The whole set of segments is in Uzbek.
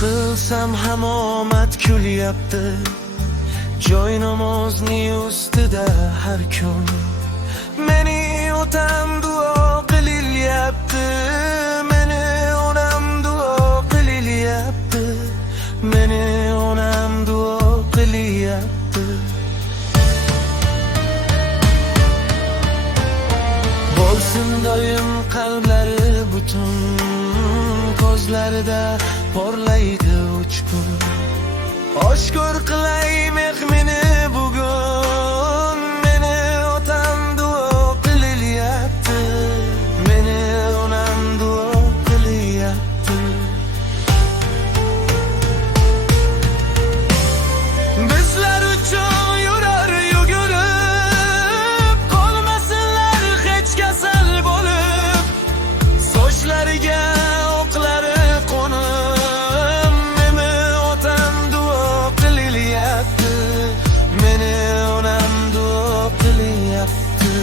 Yiqilsam ham omad kulyapti, joy namozning ustida har kun. Meni otam duo qilyapti, meni onam duo qilyapti, meni onam duo qilyapti. Bo'lsin doim qalblari butun, ko'zlarida porlaydi uchqun. Oshkor qilay mehmini bugun, meni otam duo qilyapti, meni onam duo qilyapti. Bizlar uchun yurar yugurib, qolmasinlar hech kasal bo'lib, sochlariga oqlari qo'nib, meni otam duo qilyapti, meni onam duo qilyapti.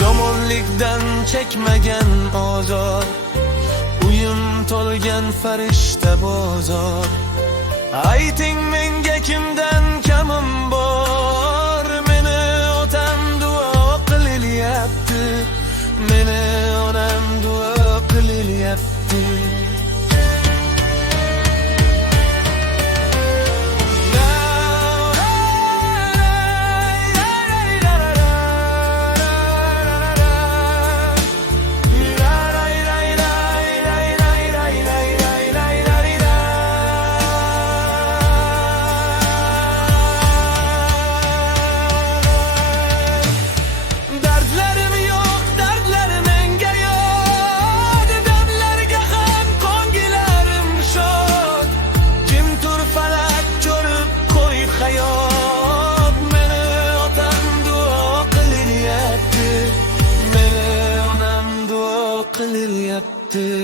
Yomonlikdan chekmagan ozor, uyim to'lgan farishta bozor. Ayting menga kimdan kamim bor, meni otam duo qilyapti, meni onam duo qilyapti. Qilyapti.